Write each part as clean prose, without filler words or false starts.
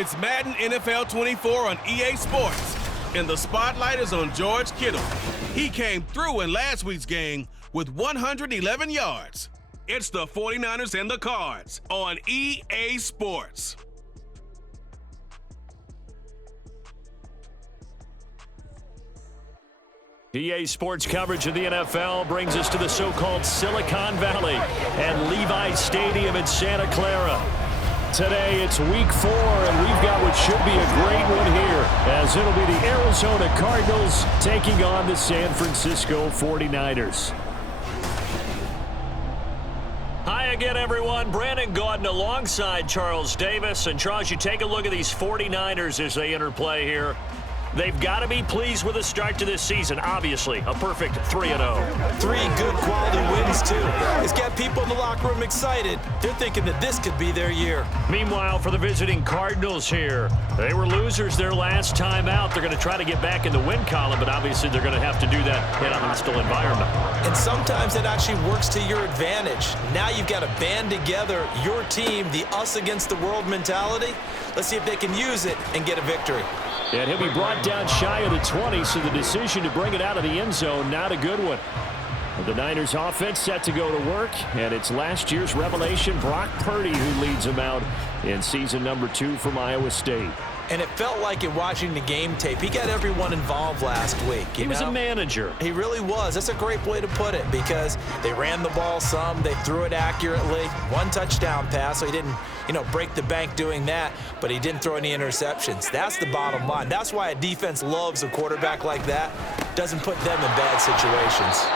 It's Madden NFL 24 on EA Sports, and the spotlight is on George Kittle. He came through in last week's game with 111 yards. It's the 49ers and the Cards on EA Sports. EA Sports coverage of the NFL brings us to the so-called Silicon Valley and Levi's Stadium in Santa Clara. Today, it's week 4, and we've got what should be a great one here, as it'll be the Arizona Cardinals taking on the San Francisco 49ers. Hi again, everyone. Brandon Gaudin alongside Charles Davis. And, Charles, you take a look at these 49ers as they enter play here. They've got to be pleased with the start to this season. Obviously, a perfect 3-0. 3 good quality wins, too. It's got people in the locker room excited. They're thinking that this could be their year. Meanwhile, for the visiting Cardinals here, they were losers their last time out. They're going to try to get back in the win column, but obviously they're going to have to do that in a hostile environment. And sometimes it actually works to your advantage. Now you've got to band together your team, the us against the world mentality. Let's see if they can use it and get a victory. And he'll be brought down shy of the 20, so the decision to bring it out of the end zone, not a good one. The Niners offense set to go to work, and it's last year's revelation, Brock Purdy, who leads them out in season number 2 from Iowa State. And it felt like in watching the game tape, he got everyone involved last week. He was a manager. He really was. That's a great way to put it, because they ran the ball some, they threw it accurately, 1 touchdown pass, so he didn't, break the bank doing that, but he didn't throw any interceptions. That's the bottom line. That's why a defense loves a quarterback like that. Doesn't put them in bad situations.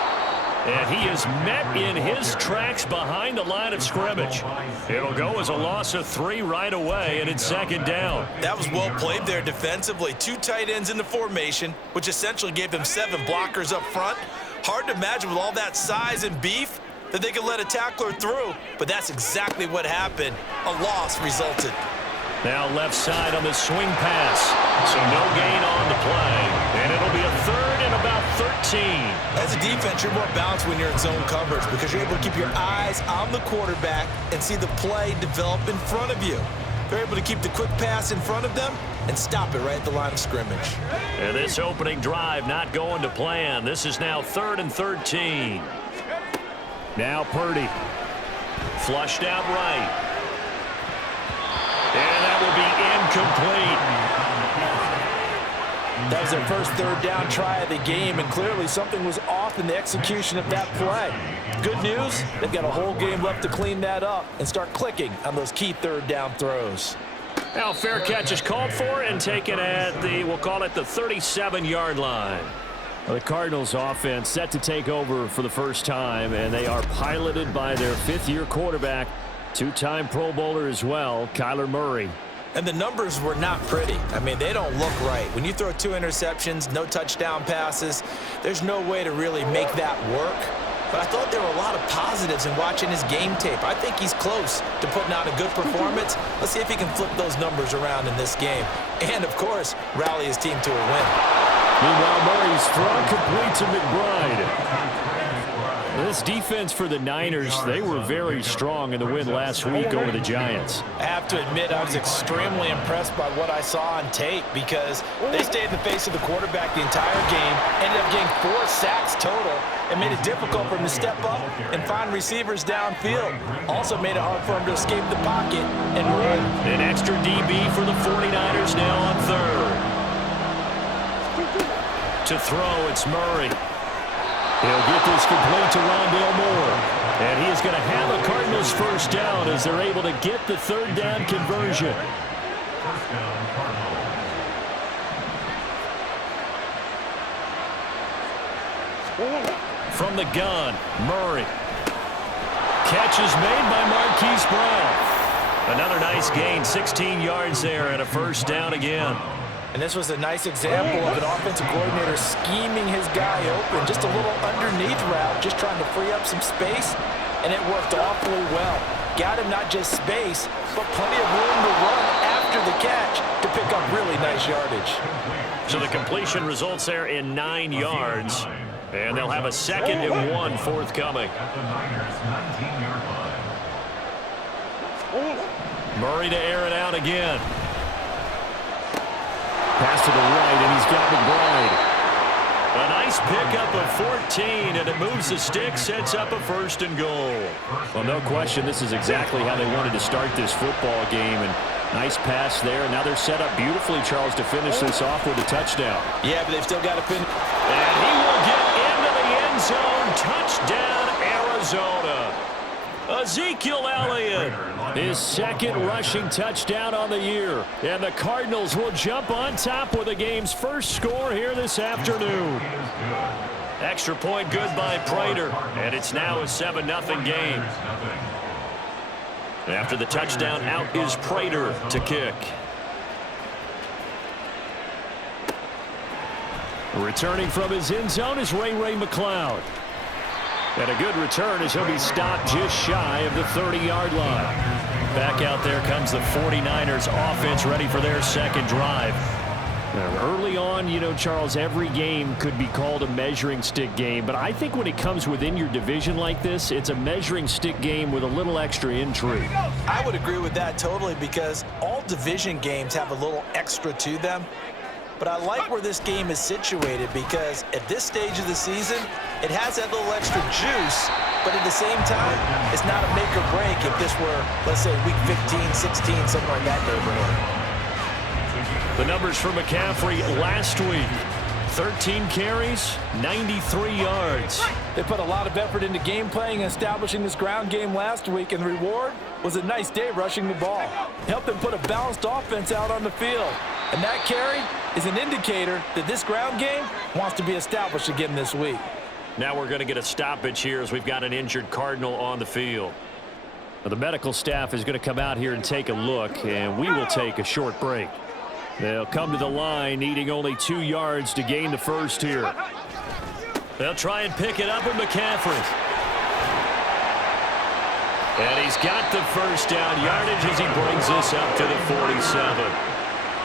And he is met in his tracks behind the line of scrimmage. It'll go as a loss of 3 right away, and it's second down. That was well played there defensively. 2 tight ends in the formation, which essentially gave them 7 blockers up front. Hard to imagine with all that size and beef that they could let a tackler through, but that's exactly what happened. A loss resulted. Now left side on the swing pass. So no gain on the play. And it'll be a 3rd and about 13. As a defense, you're more balanced when you're in zone coverage because you're able to keep your eyes on the quarterback and see the play develop in front of you. They're able to keep the quick pass in front of them and stop it right at the line of scrimmage. And this opening drive not going to plan. This is now 3rd and 13. Now Purdy. Flushed out right. And that will be incomplete. That was their first 3rd down try of the game, and clearly something was off in the execution of that play. Good news, they've got a whole game left to clean that up and start clicking on those key 3rd down throws. Now fair catch is called for and taken at the, we'll call it the 37-yard line. Well, the Cardinals offense set to take over for the first time, and they are piloted by their 5th-year quarterback, 2-time Pro Bowler as well, Kyler Murray. And the numbers were not pretty. I mean, they don't look right. When you throw 2 interceptions, no touchdown passes, there's no way to really make that work. But I thought there were a lot of positives in watching his game tape. I think he's close to putting out a good performance. Let's see if he can flip those numbers around in this game. And, of course, rally his team to a win. Meanwhile, Murray's throw complete to McBride. This defense for the Niners, they were very strong in the win last week over the Giants. I have to admit, I was extremely impressed by what I saw on tape because they stayed in the face of the quarterback the entire game, ended up getting 4 sacks total, and made it difficult for him to step up and find receivers downfield. Also made it hard for him to escape the pocket and run. An extra DB for the 49ers now on 3rd. To throw, it's Murray. He'll get this complete to Rondale Moore. And he is going to have a Cardinals first down as they're able to get the 3rd down conversion. From the gun, Murray. Catch is made by Marquise Brown. Another nice gain, 16 yards there and a first down again. And this was a nice example of an offensive coordinator scheming his guy open. Just a little underneath route, just trying to free up some space, and it worked awfully well. Got him not just space, but plenty of room to run after the catch to pick up really nice yardage. So the completion results there in 9 yards, and they'll have a 2nd and 1 forthcoming. Murray to air it out again. Pass to the right, and he's got McBride. A nice pickup of 14, and it moves the stick, sets up a 1st and goal. Well, no question, this is exactly how they wanted to start this football game. And nice pass there. Now they're set up beautifully, Charles, to finish this off with a touchdown. Yeah, but they've still got to finish. And he will get into the end zone. Touchdown, Arizona. Ezekiel Elliott, his 2nd rushing touchdown on the year. And the Cardinals will jump on top with the game's first score here this afternoon. Extra point good by Prater. And it's now a 7-0 game. After the touchdown, out is Prater to kick. Returning from his end zone is Ray McCloud. And a good return as he'll be stopped just shy of the 30-yard line. Back out there comes the 49ers offense ready for their 2nd drive. Now, early on, you know, Charles, every game could be called a measuring stick game. But I think when it comes within your division like this, it's a measuring stick game with a little extra intrigue. I would agree with that totally because all division games have a little extra to them. But I like where this game is situated because at this stage of the season, it has that little extra juice, but at the same time, it's not a make or break if this were, let's say, week 15, 16, somewhere in that neighborhood. The numbers for McCaffrey last week. 13 carries, 93 yards. They put a lot of effort into game playing and establishing this ground game last week, and the reward was a nice day rushing the ball. Helped them put a balanced offense out on the field. And that carry is an indicator that this ground game wants to be established again this week. Now we're going to get a stoppage here as we've got an injured Cardinal on the field. Now the medical staff is going to come out here and take a look, and we will take a short break. They'll come to the line needing only 2 yards to gain the first here. They'll try and pick it up with McCaffrey. And he's got the first down yardage as he brings this up to the 47.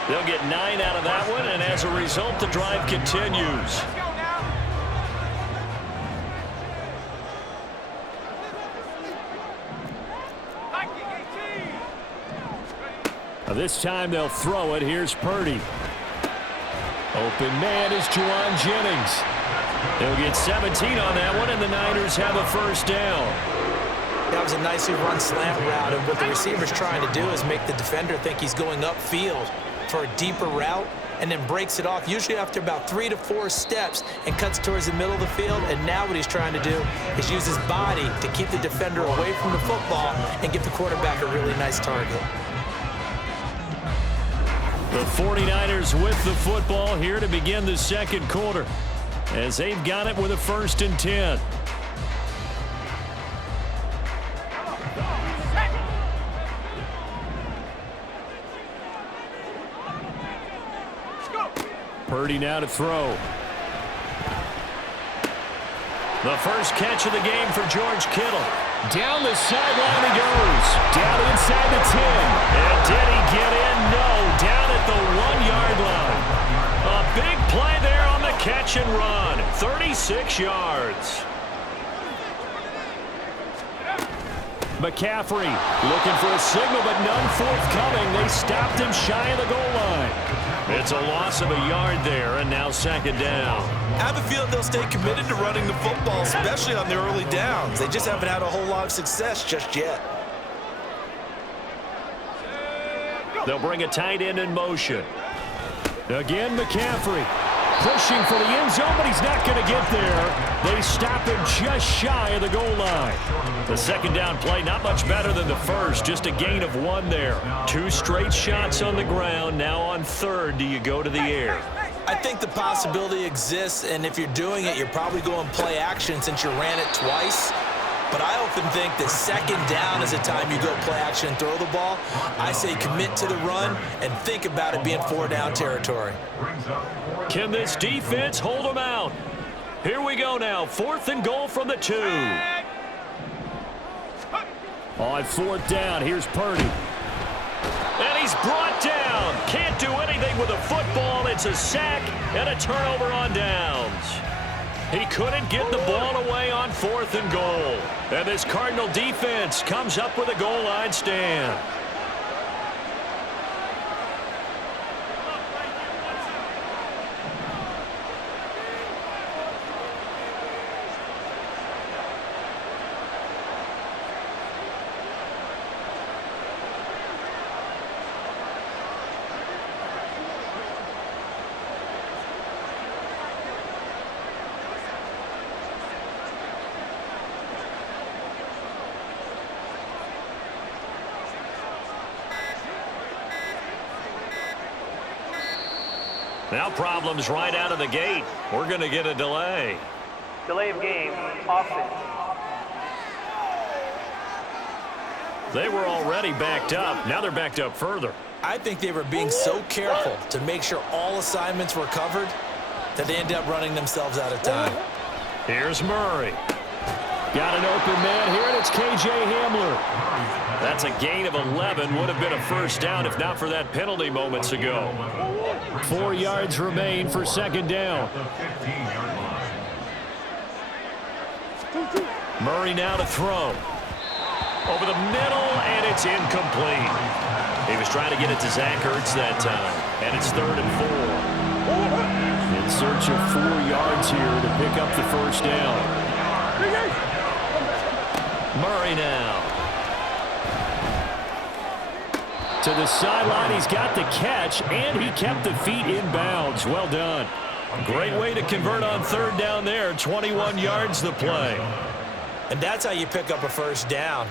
They'll get 9 out of that one, and as a result, the drive continues. This time they'll throw it. Here's Purdy. Open man is Juwan Jennings. They'll get 17 on that one, and the Niners have a first down. That was a nicely run slant route, and what the receiver's trying to do is make the defender think he's going upfield for a deeper route, and then breaks it off, usually after about 3 to 4 steps, and cuts towards the middle of the field. And now what he's trying to do is use his body to keep the defender away from the football and give the quarterback a really nice target. The 49ers with the football here to begin the second quarter, as they've got it with a 1st and 10. Purdy now to throw. The first catch of the game for George Kittle. Down the sideline he goes. Down inside the 10. And did he get in? No. Down at the 1-yard line. A big play there on the catch and run. 36 yards. McCaffrey looking for a signal, but none forthcoming. They stopped him shy of the goal line. It's a loss of a yard there, and now 2nd down. I have a feeling they'll stay committed to running the football, especially on the early downs. They just haven't had a whole lot of success just yet. They'll bring a tight end in motion. Again, McCaffrey pushing for the end zone, but he's not going to get there. They stop him just shy of the goal line. The 2nd down play, not much better than the first, just a gain of 1 there. 2 straight shots on the ground. Now on 3rd, do you go to the air? I think the possibility exists, and if you're doing it, you're probably going play action since you ran it twice. But I often think that 2nd down is the time you go play action and throw the ball. I say commit to the run and think about it being 4-down territory. Can this defense hold them out? Here we go now. 4th and goal from the 2. On 4th down, here's Purdy. And he's brought down. Can't do anything with a football. It's a sack and a turnover on downs. He couldn't get the ball away on 4th and goal. And this Cardinal defense comes up with a goal line stand. Now problems right out of the gate. We're going to get a delay. Delay of game, offense. They were already backed up. Now they're backed up further. I think they were being so careful to make sure all assignments were covered that they ended up running themselves out of time. Here's Murray. Got an open man here, and it's K.J. Hamler. That's a gain of 11. Would have been a first down if not for that penalty moments ago. 4 yards remain for second down. Murray now to throw. Over the middle, and it's incomplete. He was trying to get it to Zach Ertz that time, and it's 3rd and 4. In search of 4 yards here to pick up the first down. Murray now. To the sideline, he's got the catch, and he kept the feet in bounds. Well done. Great way to convert on 3rd down there. 21 yards the play. And that's how you pick up a first down.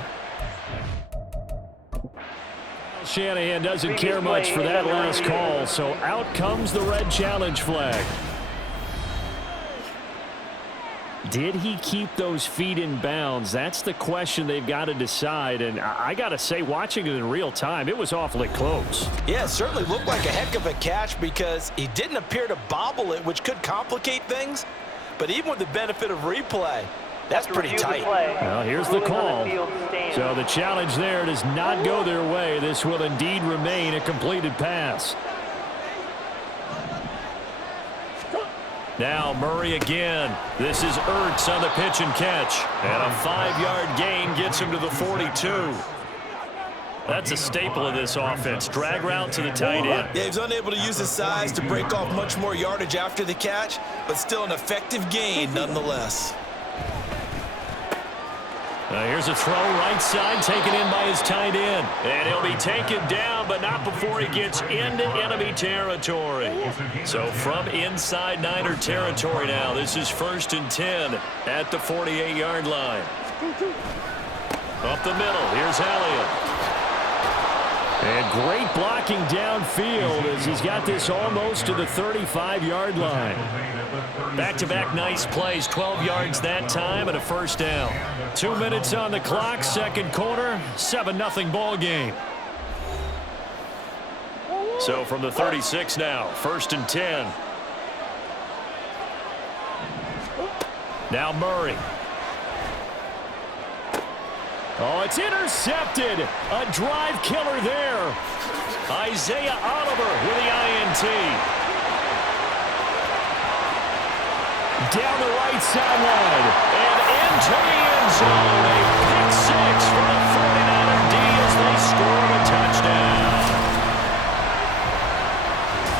Shanahan doesn't care much for that last call, so out comes the red challenge flag. Did he keep those feet in bounds? That's the question they've got to decide, and I got to say, watching it in real time, it was awfully close. Yeah, it certainly looked like a heck of a catch because he didn't appear to bobble it, which could complicate things. But even with the benefit of replay, that's pretty tight. Well, here's the call. So the challenge there does not go their way. This will indeed remain a completed pass. Now Murray again. This is Ertz on the pitch and catch. And a 5-yard gain gets him to the 42. That's a staple of this offense. Drag route to the tight end. Yeah, he was unable to use his size to break off much more yardage after the catch, but still an effective gain nonetheless. Here's a throw right side taken in by his tight end. And he'll be taken down, but not before he gets into enemy territory. So from inside Niner territory now, this is 1st and 10 at the 48-yard line. Up the middle, here's Elliott. And great blocking downfield as he's got this almost to the 35-yard line. Back-to-back nice plays, 12 yards that time and a first down. 2 minutes on the clock, second quarter, 7-0 ball game. So from the 36 now, 1st and 10. Now Murray. Oh, it's intercepted. A drive killer there. Isaiah Oliver with the INT. Down the right sideline. And into the end zone. A pick six for the 49er D as they score a touchdown.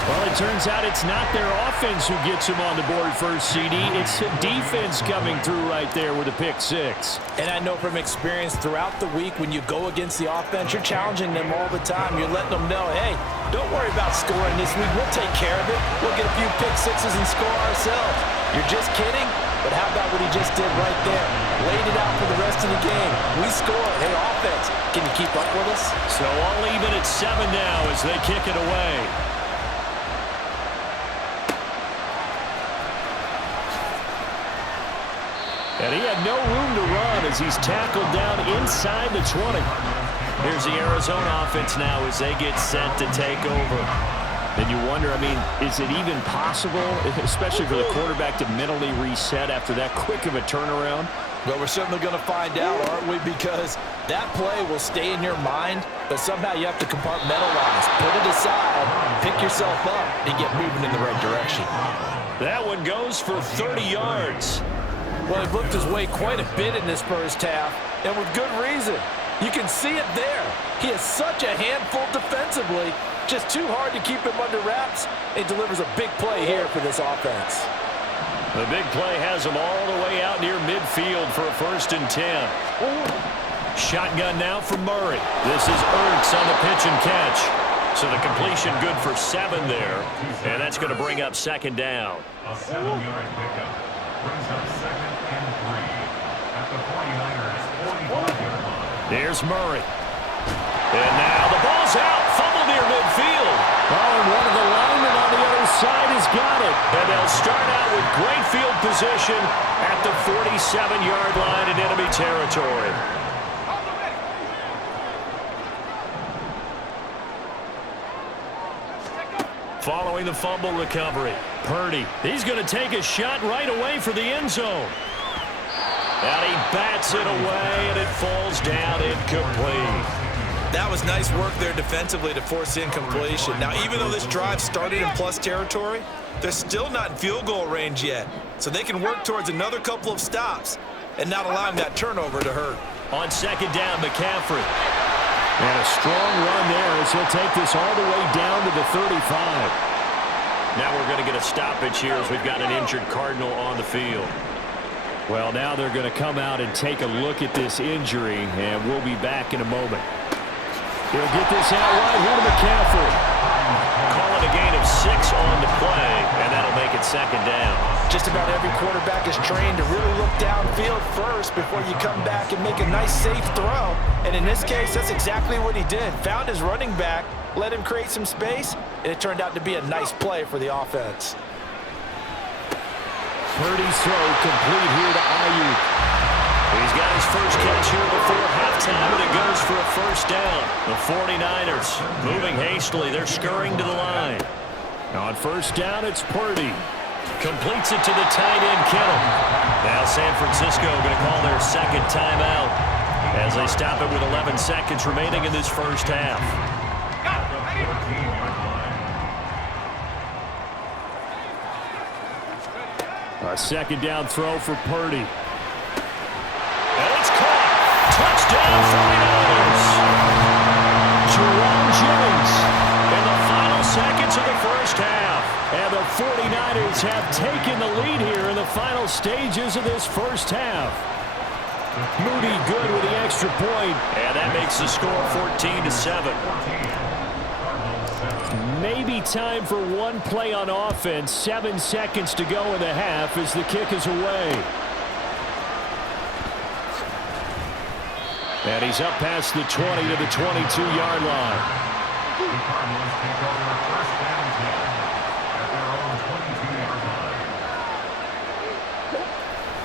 Well, it turns out it's not their offense who gets him on the board first, CD. It's the defense coming through right there with a pick six. And I know from experience throughout the week when you go against the offense, you're challenging them all the time. You're letting them know, hey, don't worry about scoring this week. We'll take care of it. We'll get a few pick sixes and score ourselves. You're just kidding? But how about what he just did right there? Laid it out for the rest of the game. We scored. Hey, offense, can you keep up with us? So all even at 7 now as they kick it away. And he had no room to run as he's tackled down inside the 20. Here's the Arizona offense now as they get set to take over. And you wonder, I mean, is it even possible, especially for the quarterback, to mentally reset after that quick of a turnaround? Well, we're certainly going to find out, aren't we? Because that play will stay in your mind, but somehow you have to compartmentalize. Put it aside, pick yourself up, and get moving in the right direction. That one goes for 30 yards. Well, he looked his way quite a bit in this first half, and with good reason. You can see it there. He is such a handful defensively, just too hard to keep him under wraps. It delivers a big play here for this offense. The big play has him all the way out near midfield for a 1st and 10. Shotgun now for Murray. This is Ertz on the pitch and catch. So the completion good for 7 there, and that's going to bring up 2nd down. A 7-yard pickup brings up 2nd and 3 at the 49ers 45-yard line. Here's Murray. And now the ball's out. Fumble near midfield. Oh, and one of the linemen on the other side has got it. And they'll start out with great field position at the 47-yard line in enemy territory. Following the fumble recovery, Purdy. He's going to take a shot right away for the end zone. And he bats it away, and it falls down incomplete. That was nice work there defensively to force incompletion. Now, even though this drive started in plus territory, they're still not in field goal range yet. So they can work towards another couple of stops and not allowing that turnover to hurt. On second down, McCaffrey. And a strong run there as he'll take this all the way down to the 35. Now we're going to get a stoppage here as we've got an injured Cardinal on the field. Well, now they're going to come out and take a look at this injury, and we'll be back in a moment. He'll get this out right here to McCaffrey. Call it a gain of 6 on the play, and that'll make it second down. Just about every quarterback is trained to really look downfield first before you come back and make a nice, safe throw. And in this case, that's exactly what he did. Found his running back, let him create some space, and it turned out to be a nice play for the offense. Purdy's throw complete here to Ayuk. He's got his first catch here before halftime, and it goes for a first down. The 49ers moving hastily. They're scurrying to the line. On first down, it's Purdy. Completes it to the tight end, Kittle. Now San Francisco going to call their second timeout as they stop it with 11 seconds remaining in this first half. A second down throw for Purdy. And it's caught. Touchdown 49ers. Jerome Jennings in the final seconds of the first half. And the 49ers have taken the lead here in the final stages of this first half. Moody good with the extra point. And that makes the score 14-7. Maybe time for one play on offense. 7 seconds to go in the half as the kick is away. And he's up past the 20 to the 22-yard line. The Cardinals take over first down 10 at their own 22-yard line.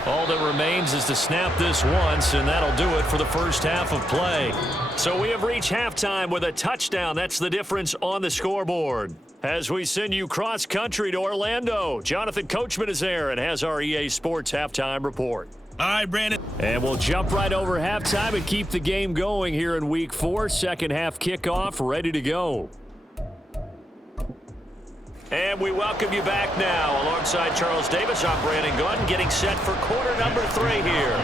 All that remains is to snap this once, and that'll do it for the first half of play. So we have reached halftime with a touchdown. That's the difference on the scoreboard. As we send you cross-country to Orlando, Jonathan Coachman is there and has our EA Sports halftime report. All right, Brandon. And we'll jump right over halftime and keep the game going here in Week 4. Second half kickoff ready to go. And we welcome you back now. Alongside Charles Davis, I'm Brandon Gordon, getting set for quarter number 3 here.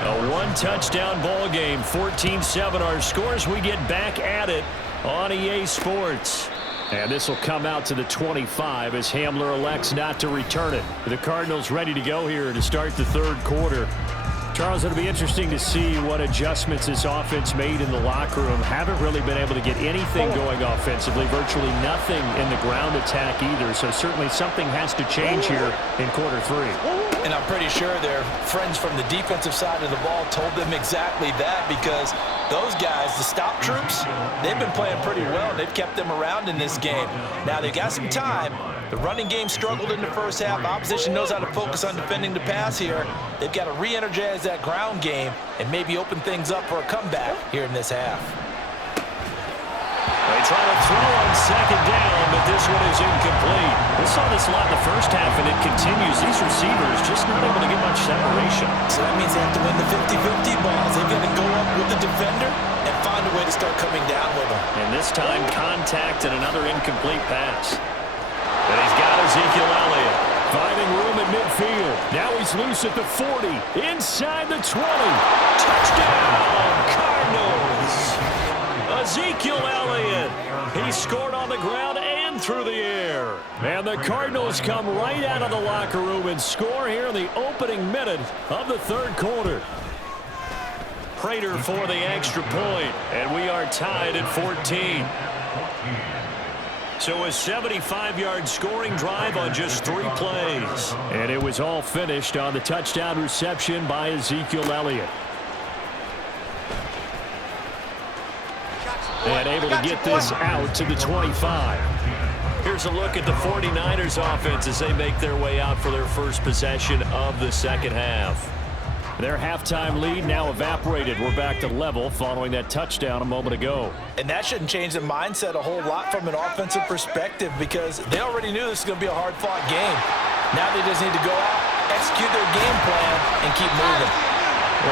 A one-touchdown ball game, 14-7 our scores. We get back at it on EA Sports. And this will come out to the 25 as Hamler elects not to return it. The Cardinals ready to go here to start the third quarter. Charles, it'll be interesting to see what adjustments this offense made in the locker room. Haven't really been able to get anything going offensively. Virtually nothing in the ground attack either. So certainly something has to change here in quarter 3. And I'm pretty sure their friends from the defensive side of the ball told them exactly that, because those guys, the stop troops, they've been playing pretty well. They've kept them around in this game. Now they've got some time. The running game struggled in the first half. Opposition knows how to focus on defending the pass here. They've got to re-energize that ground game and maybe open things up for a comeback here in this half. They try to throw on second down, but this one is incomplete. We saw this a lot in the first half, and it continues. These receivers just not able to get much separation. So that means they have to win the 50-50 balls. They've got to go up with the defender and find a way to start coming down with them. And this time, contact and another incomplete pass. And he's got Ezekiel Elliott. Finding room at midfield. Now he's loose at the 40. Inside the 20. Touchdown, Cardinals. Ezekiel Elliott. He scored on the ground and through the air. And the Cardinals come right out of the locker room and score here in the opening minute of the third quarter. Prater for the extra point. And we are tied at 14. So a 75-yard scoring drive on just 3 plays. And it was all finished on the touchdown reception by Ezekiel Elliott. And able to get this out to the 25. Here's a look at the 49ers offense as they make their way out for their first possession of the second half. Their halftime lead now evaporated. We're back to level following that touchdown a moment ago. And that shouldn't change the mindset a whole lot from an offensive perspective because they already knew this was going to be a hard-fought game. Now they just need to go out, execute their game plan, and keep moving.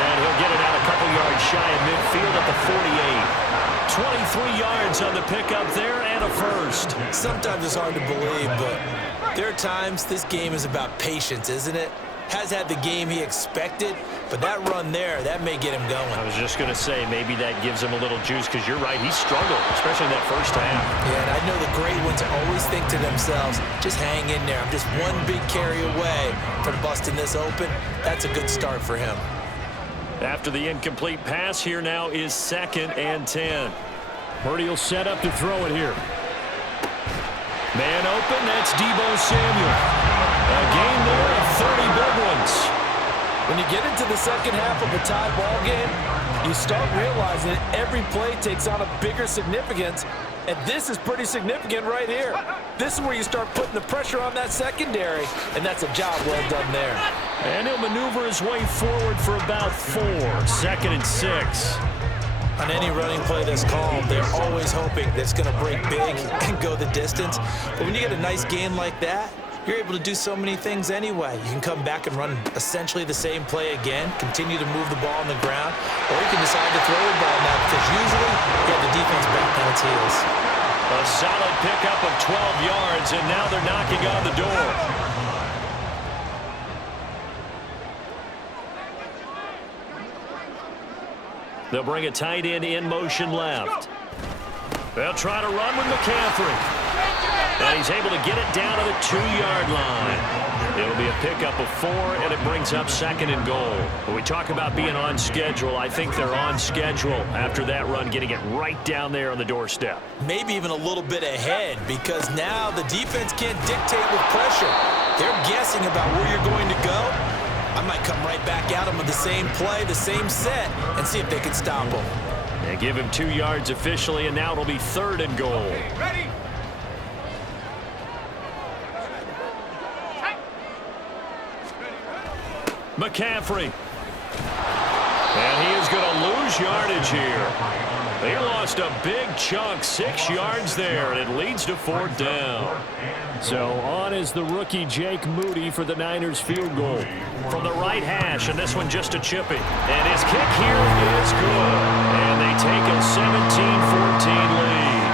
And he'll get it out a couple yards shy of midfield at the 48. 23 yards on the pickup there and a first. Sometimes it's hard to believe, but there are times this game is about patience, isn't it? Has had the game he expected, but that run there, that may get him going. I was just going to say, maybe that gives him a little juice because you're right, he struggled, especially in that first half. Yeah, and I know the great ones always think to themselves, just hang in there. I'm just one big carry away from busting this open. That's a good start for him. After the incomplete pass, here now is 2nd and 10. Purdy will set up to throw it here. Man open, that's Deebo Samuel. A game there of 30 big ones. When you get into the second half of a tie ball game, you start realizing that every play takes on a bigger significance, and this is pretty significant right here. This is where you start putting the pressure on that secondary, and that's a job well done there. And he'll maneuver his way forward for about 4. 2nd and 6. On any running play that's called, they're always hoping that it's going to break big and go the distance. But when you get a nice game like that, you're able to do so many things anyway. You can come back and run essentially the same play again, continue to move the ball on the ground, or you can decide to throw the ball now because usually you have the defense back on its heels. A solid pickup of 12 yards, and now they're knocking on the door. They'll bring a tight end in motion left. They'll try to run with McCaffrey. And he's able to get it down to the 2-yard line. It'll be a pickup of 4, and it brings up 2nd and goal. When we talk about being on schedule, I think they're on schedule after that run, getting it right down there on the doorstep. Maybe even a little bit ahead because now the defense can't dictate with pressure. They're guessing about where you're going to go. I might come right back at them with the same play, the same set, and see if they can stop them. They give him 2 yards officially, and now it'll be 3rd and goal. Ready? McCaffrey. And he is going to lose yardage here. They lost a big chunk, 6 yards there, and it leads to 4th down. So on is the rookie Jake Moody for the Niners field goal. From the right hash, and this one just a chipping. And his kick here is good. And they take a 17-14 lead.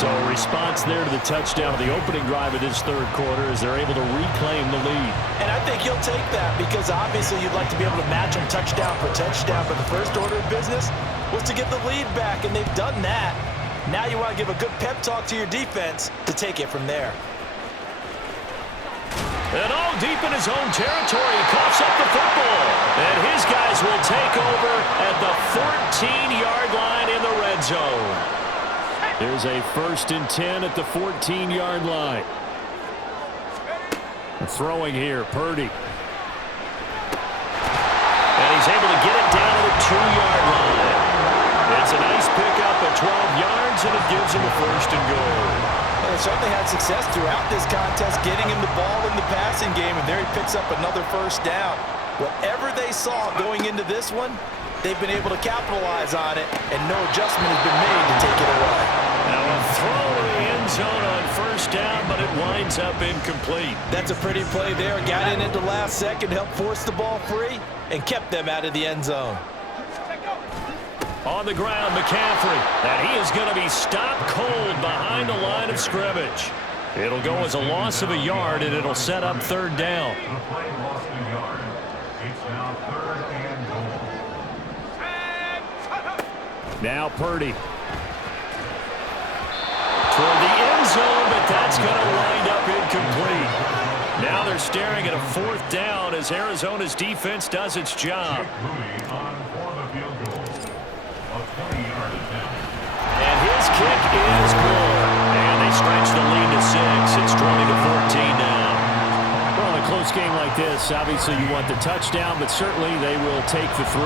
So a response there to the touchdown of the opening drive of this 3rd quarter as they're able to reclaim the lead. And I think he'll take that because obviously you'd like to be able to match him touchdown for touchdown, but the first order of business was to get the lead back, and they've done that. Now you want to give a good pep talk to your defense to take it from there. And all deep in his own territory, he coughs up the football. And his guys will take over at the 14-yard line in the red zone. There's a 1st and 10 at the 14-yard line. Throwing here, Purdy. And he's able to get it down to the 2-yard line. It's a nice pickup of 12 yards, and it gives him a 1st and goal. Well, they certainly had success throughout this contest, getting him the ball in the passing game, and there he picks up another 1st down. Whatever they saw going into this one, they've been able to capitalize on it, and no adjustment has been made to take it away. Now a throw in the end zone on 1st down, but it winds up incomplete. That's a pretty play there. Got in at the last second, helped force the ball free, and kept them out of the end zone. On the ground, McCaffrey. And he is going to be stopped cold behind the line of scrimmage. It'll go as a loss of a yard, and it'll set up 3rd down. The play lost a yard. It's now 3rd and goal. Now Purdy. Toward the end zone, but that's going to wind up incomplete. Now they're staring at a 4th down as Arizona's defense does its job. Moody on for the field goal. A 20-yard attempt. And his kick is good. And they stretch the lead to 6. It's 20-14 now. Well, a a close game like this, obviously you want the touchdown, but certainly they will take the 3.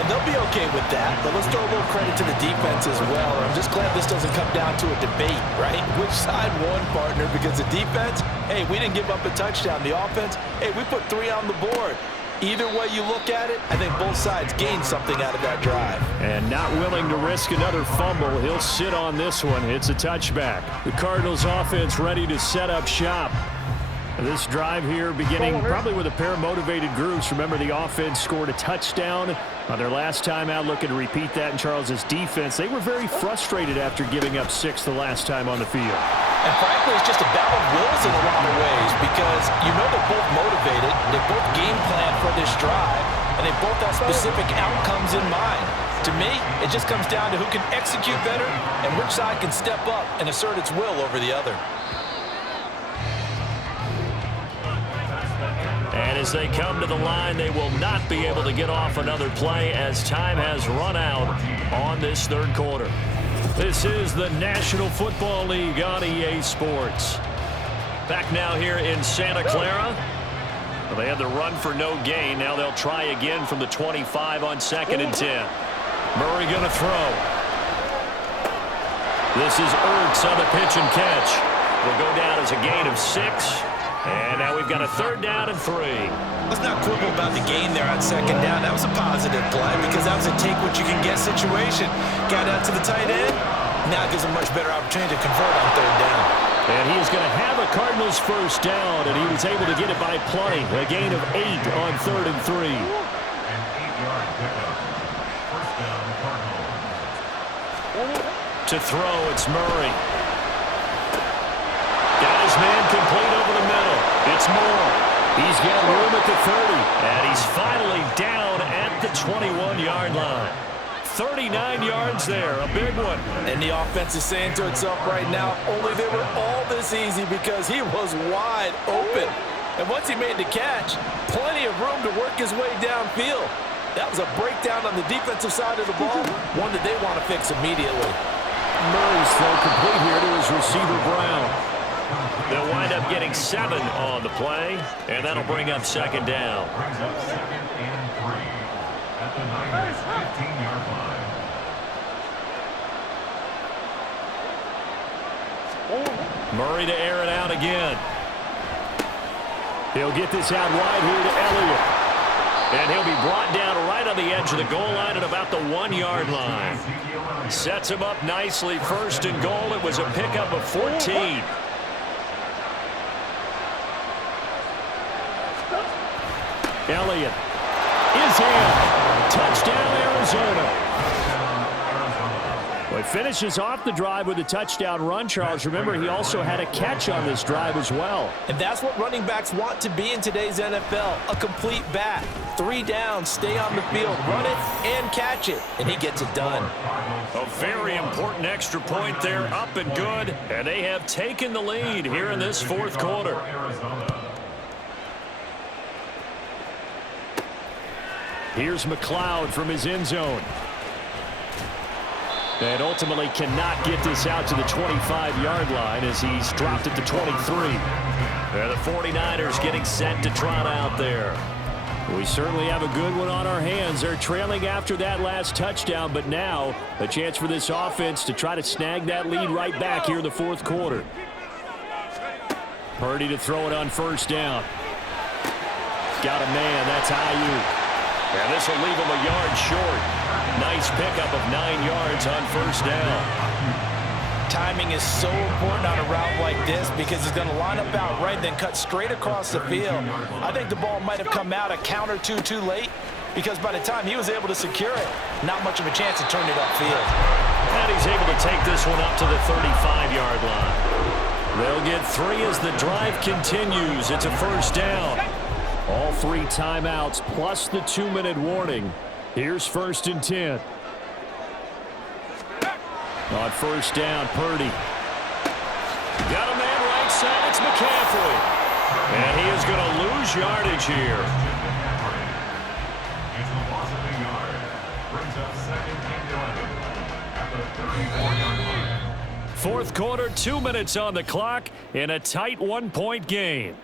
And they'll be okay with that, but let's throw a little credit to the defense as well. I'm just glad this doesn't come down to a debate, right? Which side won, partner? Because the defense, hey, we didn't give up a touchdown. The offense, hey, we put 3 on the board. Either way you look at it, I think both sides gained something out of that drive. And not willing to risk another fumble, he'll sit on this one. It's a touchback. The Cardinals offense ready to set up shop. This drive here beginning probably with a pair of motivated groups. Remember, the offense scored a touchdown on their last time out, looking to repeat that in Charles's defense. They were very frustrated after giving up 6 the last time on the field. And frankly, it's just a battle of wills in a lot of ways because you know they're both motivated, they both game plan for this drive, and they both have specific outcomes in mind. To me, it just comes down to who can execute better and which side can step up and assert its will over the other. And as they come to the line, they will not be able to get off another play as time has run out on this third quarter. This is the National Football League on EA Sports. Back now here in Santa Clara. Well, they had the run for no gain. Now they'll try again from the 25 on 2nd and 10. Murray going to throw. This is Ertz on the pitch and catch. Will go down as a gain of 6. And now we've got a 3rd down and 3. Let's not quibble about the gain there on 2nd down. That was a positive play because that was a take-what-you-can-get situation. Got out to the tight end. Now it gives a much better opportunity to convert on 3rd down. And he is going to have a Cardinals 1st down, and he was able to get it by plenty. A gain of 8 on 3rd and 3. An 8-yard pickup. 1st down, Cardinals. To throw, it's Murray. Got his man complete over the middle. It's Moore. He's got room at the 30. And he's finally down at the 21-yard line. 39 yards there, a big one. And the offense is saying to itself right now, only they were all this easy because he was wide open. And once he made the catch, plenty of room to work his way downfield. That was a breakdown on the defensive side of the ball, one that they want to fix immediately. Murray's throw complete here to his receiver, Brown. They'll wind up getting 7 on the play, and that'll bring up 2nd down. Brings up 2nd and 3 at the Niners' 15-yard line. Murray to air it out again. He'll get this out wide here to Elliott. And he'll be brought down right on the edge of the goal line at about the 1-yard line. Sets him up nicely. 1st and goal. It was a pickup of 14. Elliott is in. Touchdown, Arizona. Well, he finishes off the drive with a touchdown run, Charles. Remember, he also had a catch on this drive as well. And that's what running backs want to be in today's NFL, a complete back. 3 downs, stay on the field, run it, and catch it. And he gets it done. A very important extra point there, up and good. And they have taken the lead here in this 4th quarter. Here's McLeod from his end zone. And ultimately cannot get this out to the 25-yard line as he's dropped at the 23. And the 49ers getting set to trot out there. We certainly have a good one on our hands. They're trailing after that last touchdown, but now a chance for this offense to try to snag that lead right back here in the 4th quarter. Purdy to throw it on 1st down. Got a man. That's Ayuk. And this will leave him a yard short. Nice pickup of 9 yards on 1st down. Timing is so important on a route like this because he's going to line up out right, then cut straight across the field. I think the ball might have come out a count or two too late because by the time he was able to secure it, not much of a chance to turn it upfield. And he's able to take this one up to the 35-yard line. They'll get 3 as the drive continues. It's a 1st down. All 3 timeouts plus the 2-minute warning. Here's 1st and 10. On 1st down, Purdy. Got a man right side. It's McCaffrey. And he is going to lose yardage here. It's a loss of a yard. Brings up 2nd and 11 at the 34-yard line. 4th quarter, 2 minutes on the clock in a tight 1-point game.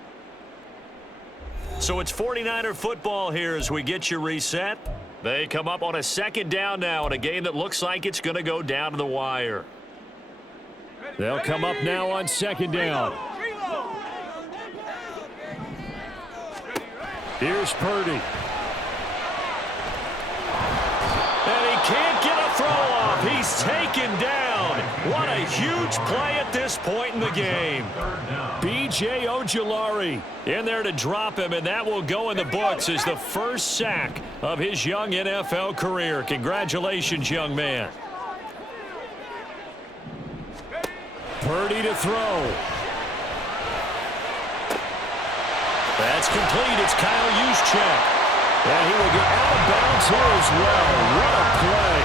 So it's 49er football here as we get you reset. They come up on a second down now in a game that looks like it's going to go down to the wire. They'll come up now on second down. Here's Purdy. And he can't get a throw off. He's taken down. What a huge play at this point in the game. B.J. Ojulari in there to drop him, and that will go in the books as the first sack of his young NFL career. Congratulations, young man. Purdy to throw. That's complete. It's Kyle Juszczyk. And he will get out of bounds here as well. What a play.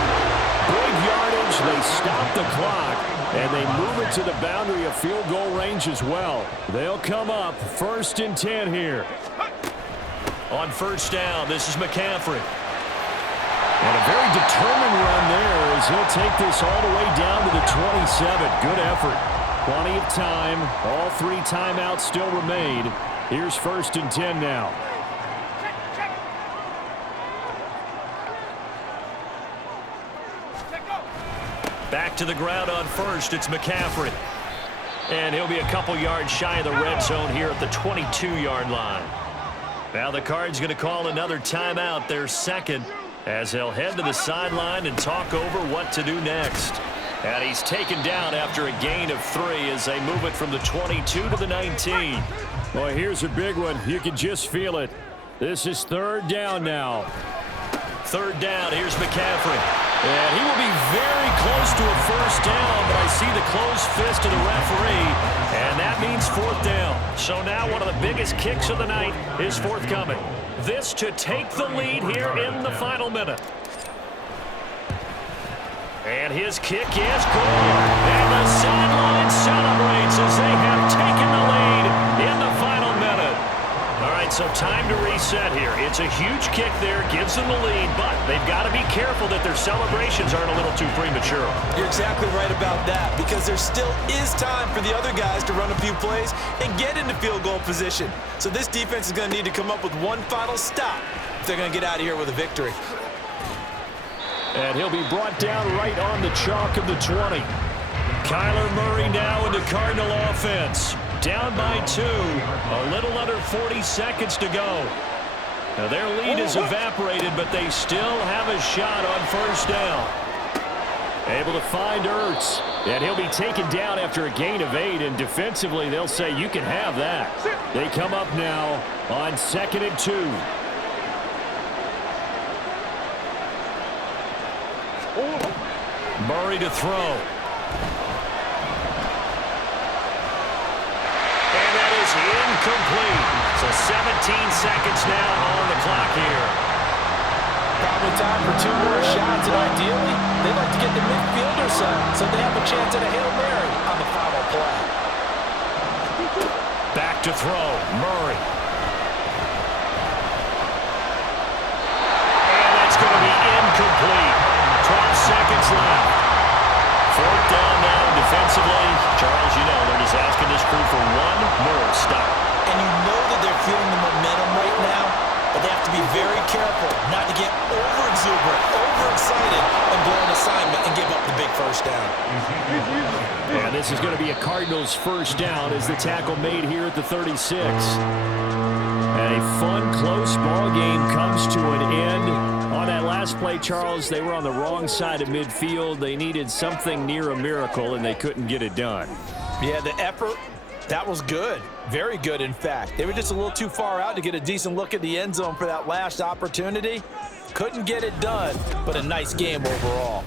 Big yardage. They stop the clock, and they move it to the boundary of field goal range as well. They'll come up 1st and 10 here. On first down, this is McCaffrey. And a very determined run there as he'll take this all the way down to the 27. Good effort. Plenty of time. All 3 timeouts still remain. Here's 1st and 10 now. Back to the ground on first. It's McCaffrey. And he'll be a couple yards shy of the red zone here at the 22-yard line. Now the Cards going to call another timeout, their second, as they'll head to the sideline and talk over what to do next. And he's taken down after a gain of 3 as they move it from the 22 to the 19. Well, here's a big one. You can just feel it. This is 3rd down now. 3rd down. Here's McCaffrey. And he will be very close to a first down, but I see the closed fist of the referee, and that means 4th down. So now one of the biggest kicks of the night is forthcoming. This to take the lead here in the final minute. And his kick is good. And the sideline celebrates as they have taken the lead in the final minute. All right, so time to reset here. It's a huge kick there, gives them the lead, but they've got to be careful that their celebrations aren't a little too premature. You're exactly right about that, because there still is time for the other guys to run a few plays and get into field goal position. So this defense is going to need to come up with one final stop if they're going to get out of here with a victory. And he'll be brought down right on the chalk of the 20. Kyler Murray now in the Cardinal offense. Down by 2. A little under 40 seconds to go. Now their lead is evaporated, but they still have a shot on first down. Able to find Ertz. And he'll be taken down after a gain of 8. And defensively, they'll say you can have that. They come up now on 2nd and 2. Murray to throw. Incomplete. So 17 seconds now on the clock here. Probably time for 2 more shots, and ideally, they'd like to get the midfielder set so they have a chance at a Hail Mary on the final play. Back to throw. Murray. And that's going to be incomplete. 12 seconds left. 4th down now defensively. Charles, you know, they're just asking this crew for one more stop. And you know that they're feeling the momentum right now, but they have to be very careful not to get over-exuberant, overexcited, and blow an assignment and give up the big first down. And this is going to be a Cardinals first down as the tackle made here at the 36. And a fun, close ball game comes to an end. On that last play, Charles, they were on the wrong side of midfield. They needed something near a miracle, and they couldn't get it done. Yeah, the effort, that was good. Very good, in fact. They were just a little too far out to get a decent look at the end zone for that last opportunity. Couldn't get it done, but a nice game overall.